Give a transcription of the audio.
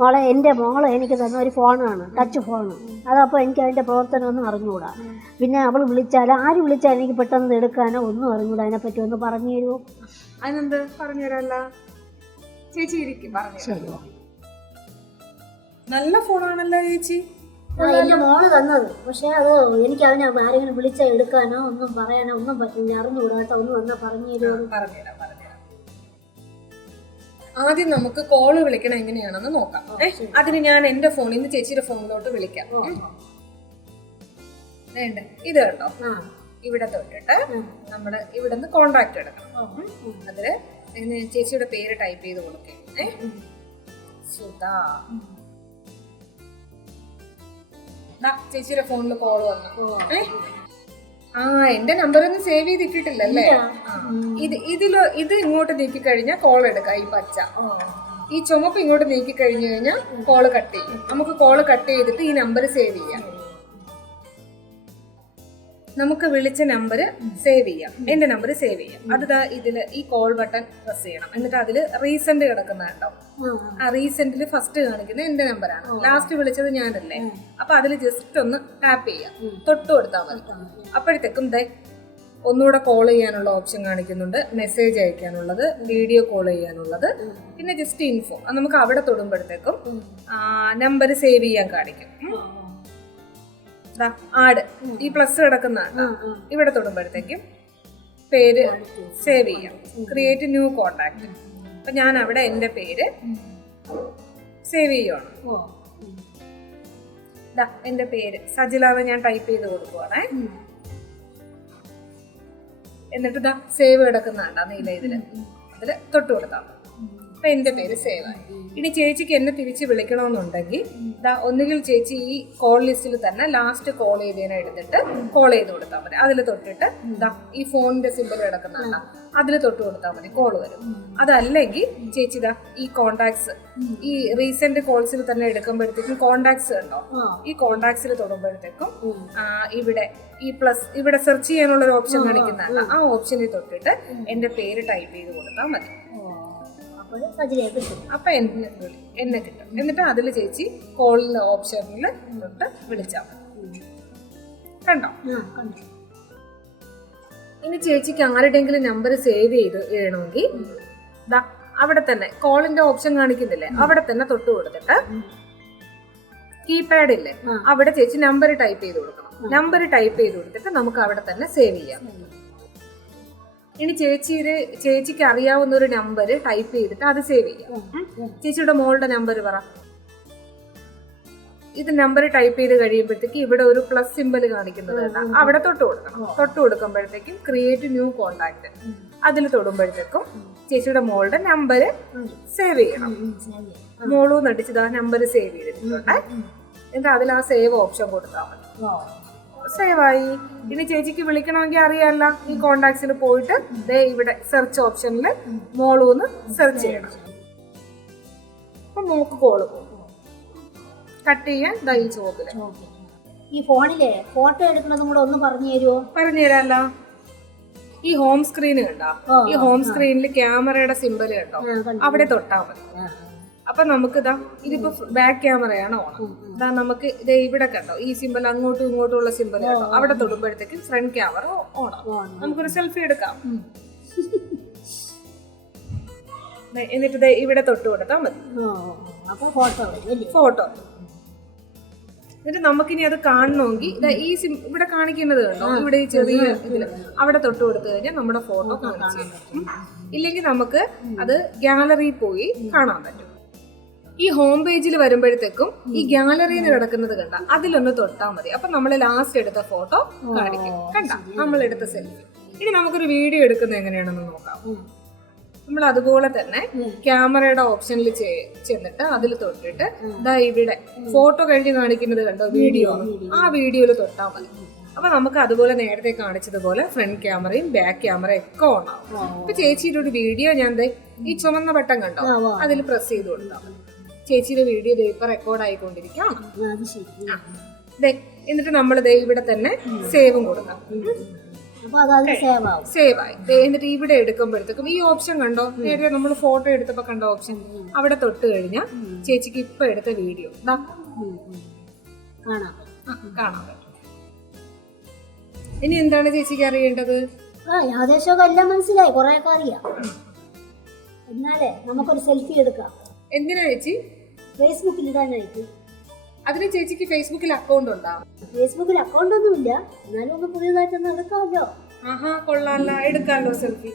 മോളെ എൻ്റെ മോളെ എനിക്ക് തന്ന ഒരു ഫോണാണ്, ടച്ച് ഫോണ്. അതപ്പോൾ എനിക്ക് അതിൻ്റെ പ്രവർത്തനമൊന്നും അറിഞ്ഞുകൂടാ. പിന്നെ അവൾ വിളിച്ചാൽ ആര് വിളിച്ചാൽ എനിക്ക് പെട്ടെന്ന് എടുക്കാനോ ഒന്നും അറിഞ്ഞൂടാ. അതിനെപ്പറ്റി ഒന്ന് പറഞ്ഞു തരുമോ? അതിനെന്ത് പറഞ്ഞു തരാമല്ല, ചേച്ചി ഇരിക്കും പറഞ്ഞു. ശരി. നല്ല ഫോണാണല്ലോ ചേച്ചി. എൻ്റെ മോള് തന്നത്. പക്ഷേ അത് എനിക്ക് അതിനെ ആരെങ്കിലും വിളിച്ചാൽ എടുക്കാനോ ഒന്നും പറയാനോ ഒന്നും പറ്റില്ല, അറിഞ്ഞുകൂടാ കേട്ടോ. ഒന്ന് വന്നാൽ പറഞ്ഞു തരുമോ? പറഞ്ഞുതരാം. ആദ്യം നമുക്ക് കോള് വിളിക്കണം എങ്ങനെയാണെന്ന് നോക്കാം. അതിന് ഞാൻ എന്റെ ഫോണിൽ നിന്ന് ചേച്ചിയുടെ ഫോണിലോട്ട് വിളിക്കാം. വേണ്ട, ഇത് കണ്ടോ, ഇവിടെ തൊട്ടിട്ട് നമ്മള് ഇവിടെ നിന്ന് കോണ്ടാക്ട് എടുക്കണം. അതില് ചേച്ചിയുടെ പേര് ടൈപ്പ് ചെയ്ത് കൊടുക്കേ. സുധാ. ചേച്ചിയുടെ ഫോണിൽ കോള് വന്നു. എന്റെ നമ്പർ ഒന്നും സേവ് ചെയ്തിട്ടിട്ടില്ലല്ലേ? ഇത് ഇങ്ങോട്ട് നീക്കി കഴിഞ്ഞാൽ കോൾ എടുക്കാം. ഈ പച്ച, ഈ ചുമപ്പ് ഇങ്ങോട്ട് നീക്കി കഴിഞ്ഞു കഴിഞ്ഞാൽ കോള് കട്ട് ചെയ്യും. നമുക്ക് കോള് കട്ട് ചെയ്തിട്ട് ഈ നമ്പർ സേവ് ചെയ്യാം. നമുക്ക് വിളിച്ച നമ്പർ സേവ് ചെയ്യാം. എന്റെ നമ്പർ സേവ് ചെയ്യാം. അത് ഇതില് ഈ കോൾ ബട്ടൺ പ്രസ് ചെയ്യണം. എന്നിട്ട് അതില് റീസെന്റ് കിടക്കുന്നുണ്ടോ? ആ റീസെന്റിൽ ഫസ്റ്റ് കാണിക്കുന്നത് എന്റെ നമ്പറാണ്. ലാസ്റ്റ് വിളിച്ചത് ഞാനല്ലേ? അപ്പൊ അതില് ജസ്റ്റ് ഒന്ന് ടാപ്പ് ചെയ്യാം, തൊട്ട് കൊടുത്താൽ മതി. അപ്പോഴത്തേക്കും ഒന്നുകൂടെ കോൾ ചെയ്യാനുള്ള ഓപ്ഷൻ കാണിക്കുന്നുണ്ട്, മെസ്സേജ് അയക്കാനുള്ളത്, വീഡിയോ കോൾ ചെയ്യാനുള്ളത്, പിന്നെ ജസ്റ്റ് ഇൻഫോ. അത് നമുക്ക് അവിടെ തൊടുമ്പോഴത്തേക്കും നമ്പർ സേവ് ചെയ്യാൻ കാണിക്കും. ആഡ് ഈ പ്ലസ് കിടക്കുന്നതാണ്. ഇവിടെ തൊടുമ്പോഴത്തേക്കും പേര് സേവ് ചെയ്യാം, ക്രിയേറ്റ് ന്യൂ കോണ്ടാക്ട്. അപ്പൊ ഞാൻ അവിടെ എന്റെ പേര് സേവ് ചെയ്യുവാണ്. എന്റെ പേര് സജിലാന്ന് ഞാൻ ടൈപ്പ് ചെയ്ത് കൊടുക്കുവാണേ. എന്നിട്ട് സേവ് കിടക്കുന്നതാണ് നീല ഇതില് തൊട്ട് കൊടുത്താൽ മതി. അപ്പൊ എന്റെ പേര് സേവ് ആയി. ഇനി ചേച്ചിക്ക് എന്നെ തിരിച്ച് വിളിക്കണമെന്നുണ്ടെങ്കിൽ ഒന്നുകിൽ ചേച്ചി ഈ കോൾ ലിസ്റ്റിൽ തന്നെ ലാസ്റ്റ് കോൾ ചെയ്തതിനെ എടുത്തിട്ട് കോൾ ചെയ്ത് കൊടുത്താൽ മതി. അതിൽ തൊട്ടിട്ട് ഈ ഫോണിന്റെ സിമ്പിൾ കിടക്കുന്നതാണ്, അതിൽ തൊട്ട് കൊടുത്താൽ മതി, കോൾ വരും. അതല്ലെങ്കിൽ ചേച്ചി ഈ കോണ്ടാക്ട്സ്, ഈ റീസെന്റ് കോൾസിൽ തന്നെ എടുക്കുമ്പോഴത്തേക്കും കോണ്ടാക്ട്സ് ഉണ്ടോ, ഈ കോണ്ടാക്ട്സിൽ തൊടുമ്പോഴത്തേക്കും ഇവിടെ ഈ പ്ലസ് ഇവിടെ സെർച്ച് ചെയ്യാനുള്ള ഒരു ഓപ്ഷൻ കാണിക്കുന്നതാണ്. ആ ഓപ്ഷനിൽ തൊട്ടിട്ട് എന്റെ പേര് ടൈപ്പ് ചെയ്ത് കൊടുത്താൽ മതി. അപ്പൊ എന്നെ കിട്ടും. എന്നിട്ട് അതിൽ ചേച്ചി കോളിന്റെ ഓപ്ഷനിൽ തൊട്ട് വിളിച്ചാൽ മതി. കണ്ടോ? ഇനി ചേച്ചിക്ക് ആരുടെയെങ്കിലും നമ്പർ സേവ് ചെയ്ത് ചെയ്യണമെങ്കിൽ അവിടെ തന്നെ കോളിന്റെ ഓപ്ഷൻ കാണിക്കുന്നില്ലേ, അവിടെ തന്നെ തൊട്ട് കൊടുത്തിട്ട് കീപാഡ് ഇല്ലേ, അവിടെ ചേച്ചി നമ്പർ ടൈപ്പ് ചെയ്ത് കൊടുക്കണം. നമ്പർ ടൈപ്പ് ചെയ്ത് കൊടുത്തിട്ട് നമുക്ക് അവിടെ തന്നെ സേവ് ചെയ്യാം. ഇനി ചേച്ചിക്ക് അറിയാവുന്ന ഒരു നമ്പർ ടൈപ്പ് ചെയ്തിട്ട് അത് സേവ് ചെയ്യാം. ചേച്ചിയുടെ മോളുടെ നമ്പർ പറ. ഇത് നമ്പർ ടൈപ്പ് ചെയ്ത് കഴിയുമ്പോഴത്തേക്ക് ഇവിടെ ഒരു പ്ലസ് സിമ്പൽ കാണിക്കുന്നത് അവിടെ തൊട്ട് കൊടുക്കണം. തൊട്ട് കൊടുക്കുമ്പോഴത്തേക്കും ക്രിയേറ്റ് ന്യൂ കോണ്ടാക്ട്, അതിൽ തൊടുമ്പോഴത്തേക്കും ചേച്ചിയുടെ മോളുടെ നമ്പർ സേവ് ചെയ്യണം. മോളൂ നടിച്ചത് നമ്പർ സേവ് ചെയ്തിട്ടുണ്ട്. എന്നിട്ട് അതിൽ ആ സേവ് ഓപ്ഷൻ കൊടുത്താൽ മതി. സേവായി. ഇനി ചേച്ചിക്ക് വിളിക്കണമെങ്കിൽ അറിയാമല്ല, ഈ കോണ്ടാക്ട്സിൽ പോയിട്ട് ഇവിടെ സെർച്ച് ഓപ്ഷനിൽ മോളൂന്ന് സെർച്ച് ചെയ്യണം. അപ്പൊ മോക്ക് കോള് പോകും. കട്ട് ചെയ്യാൻ ഈ ചോദില്. ഈ ഫോണിലെ ഫോട്ടോ എടുക്കുന്നതും കൂടെ ഒന്ന് പറഞ്ഞു തരുമോ? പറഞ്ഞു തരാമല്ല. ഈ ഹോം സ്ക്രീൻ കണ്ടോ? ഈ ഹോം സ്ക്രീനിൽ ക്യാമറയുടെ സിമ്പൽ കണ്ടോ? അവിടെ തൊട്ടാൽ മതി. അപ്പൊ നമുക്ക് ഇതിപ്പോ ബാക്ക് ക്യാമറയാണ് ഓണം. നമുക്ക് ഇവിടെ കണ്ടോ ഈ സിമ്പൽ, അങ്ങോട്ടും ഇങ്ങോട്ടും ഉള്ള സിമ്പൽ കണ്ടോ? അവിടെ തൊടുമ്പോഴത്തേക്കും ഫ്രണ്ട് ക്യാമറ ഓണം. നമുക്കൊരു സെൽഫി എടുക്കാം. എന്നിട്ട് ഇവിടെ തൊട്ട് കൊടുത്താൽ മതി. ഫോട്ടോ. എന്നിട്ട് നമുക്കിനി അത് കാണണമെങ്കിൽ ഈ ഇവിടെ കാണിക്കുന്നത് കണ്ടോ, ഇവിടെ ഈ ചെറിയ ഇതില് അവിടെ തൊട്ട് കൊടുത്തു കഴിഞ്ഞാൽ നമ്മുടെ ഫോട്ടോ കാണിച്ചു. ഇല്ലെങ്കിൽ നമുക്ക് അത് ഗാലറിയിൽ പോയി കാണാൻ പറ്റും. ഈ ഹോം പേജിൽ വരുമ്പോഴത്തേക്കും ഈ ഗാലറിയിൽ നിന്ന് കിടക്കുന്നത് കണ്ട അതിലൊന്ന് തൊട്ടാൽ മതി. അപ്പൊ നമ്മൾ ലാസ്റ്റ് എടുത്ത ഫോട്ടോ കാണിക്കും. കണ്ട നമ്മൾ എടുത്ത സെൽഫി. ഇനി നമുക്കൊരു വീഡിയോ എടുക്കുന്നത് എങ്ങനെയാണെന്ന് നോക്കാം. നമ്മൾ അതുപോലെ തന്നെ ക്യാമറയുടെ ഓപ്ഷനിൽ ചെന്നിട്ട് അതിൽ തൊട്ടിട്ട് ഇവിടെ ഫോട്ടോ കഴിഞ്ഞ് കാണിക്കുന്നത് കണ്ടോ വീഡിയോ, ആ വീഡിയോയിൽ തൊട്ടാൽ മതി. അപ്പൊ നമുക്ക് അതുപോലെ നേരത്തെ കാണിച്ചതുപോലെ ഫ്രണ്ട് ക്യാമറയും ബാക്ക് ക്യാമറയും ഒക്കെ ഓൺ ആവും. ഇപ്പൊ ചേച്ചിയുടെ ഒരു വീഡിയോ ഞാൻ ഈ ചുമന്ന ബട്ടൺ കണ്ടോ, അതിൽ പ്രസ് ചെയ്ത് കൊടുത്താൽ മതി. ചേച്ചിയുടെ വീഡിയോ ഇപ്പൊ റെക്കോർഡ് ആയിക്കൊണ്ടിരിക്കുകയാണ്. എന്നിട്ട് നമ്മൾ ഇവിടെ തന്നെ സേവും കൊടുക്കാം. അപ്പോൾ അത് അതിൽ സേവ് ആവും. സേവ് ആയി. എന്നിട്ട് ഇവിടെ എടുക്കുമ്പോഴത്തേക്കും ഈ ഓപ്ഷൻ കണ്ടോ, നേരത്തെ നമ്മൾ ഫോട്ടോ എടുത്തപ്പോ കണ്ട ഓപ്ഷൻ അവിടെ തൊട്ട് കഴിഞ്ഞാൽ ചേച്ചിക്ക് ഇപ്പൊ എടുത്ത വീഡിയോ കാണാം. കാണാൻ പറ്റും. ഇനി എന്താണ് ചേച്ചിക്ക് അറിയേണ്ടത്? ഏകദേശമൊക്കെ എല്ലാം മനസ്സിലായി, കുറെയൊക്കെ അറിയാം. എന്നാലേ നമുക്കൊരു സെൽഫി എടുക്കാം. എന്തിനാ ചേച്ചി? ഫേസ്ബുക്കിൽ ഇടാനായിട്ട്. അതിന് ചേച്ചിക്ക് ഫേസ്ബുക്കിൽ അക്കൗണ്ട് ഉണ്ടാവും? ഫേസ്ബുക്കിൽ അക്കൗണ്ട് ഒന്നുമില്ല, എന്നാലും ഒന്ന് പുതിയതായിട്ടൊന്ന് എടുക്കാമല്ലോ. ആഹാ, കൊള്ളാല്ല, എടുക്കാമല്ലോ സെൽഫി.